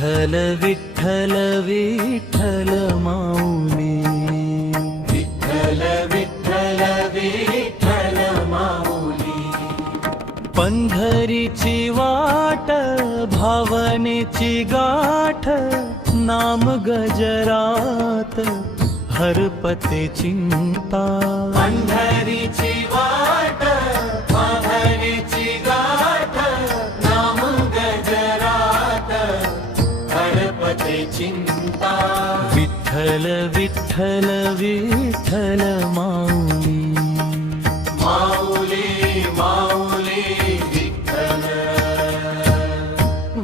विठ्ठल विठ्ठल विठ्ठल माऊली, विठ्ठल विठ्ठल विठ्ठल माऊली. पंढरीची वाट भावनेची गाठ, नाम गजरात हरपते चिंता. पंढरीची वाट भावनेची गाठ, नाम गजरात हरपते चिंता. विठ्ठल विठ्ठल विठ्ठल माऊली, माऊली माऊली विठ्ठल.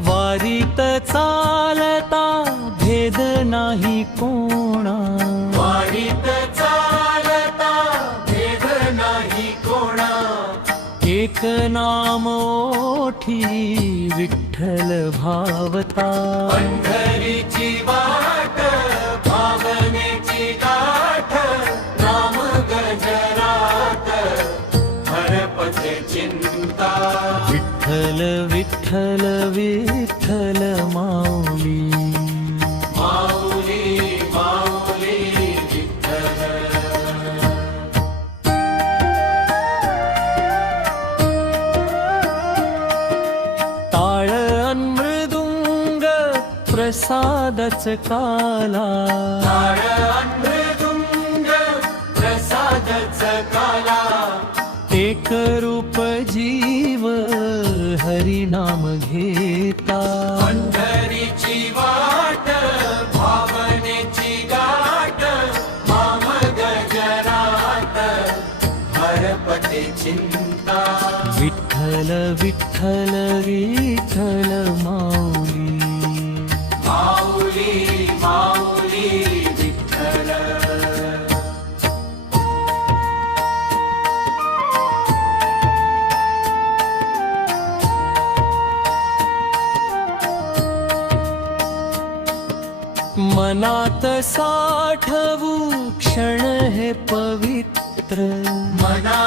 वारीत चालता भेद नाही कोणा, वारीत चालता भेद नाही कोणा. एक नाम ओठी विठ्ठल भावता. पंढरीची वाट भावनेची गाठ, नाम गजरात हरपते चिंता. विठ्ठल विठ्ठल विठ्ठल माऊली, माऊली माऊली विठ्ठल. टाळ अन मृदुंग प्रसादच काला, टाळ अन मृदुंग प्रसादच काला. एक रूप जीव हरिनाम घेता. पंढरीची वाट भावनेची गाठ, माम गजरात हरपते चिंता. विठ्ठल विठ्ठल विठ्ठल माऊली, माऊली माऊली विठ्ठल. मनात साठवू क्षण हे पवित्र. मना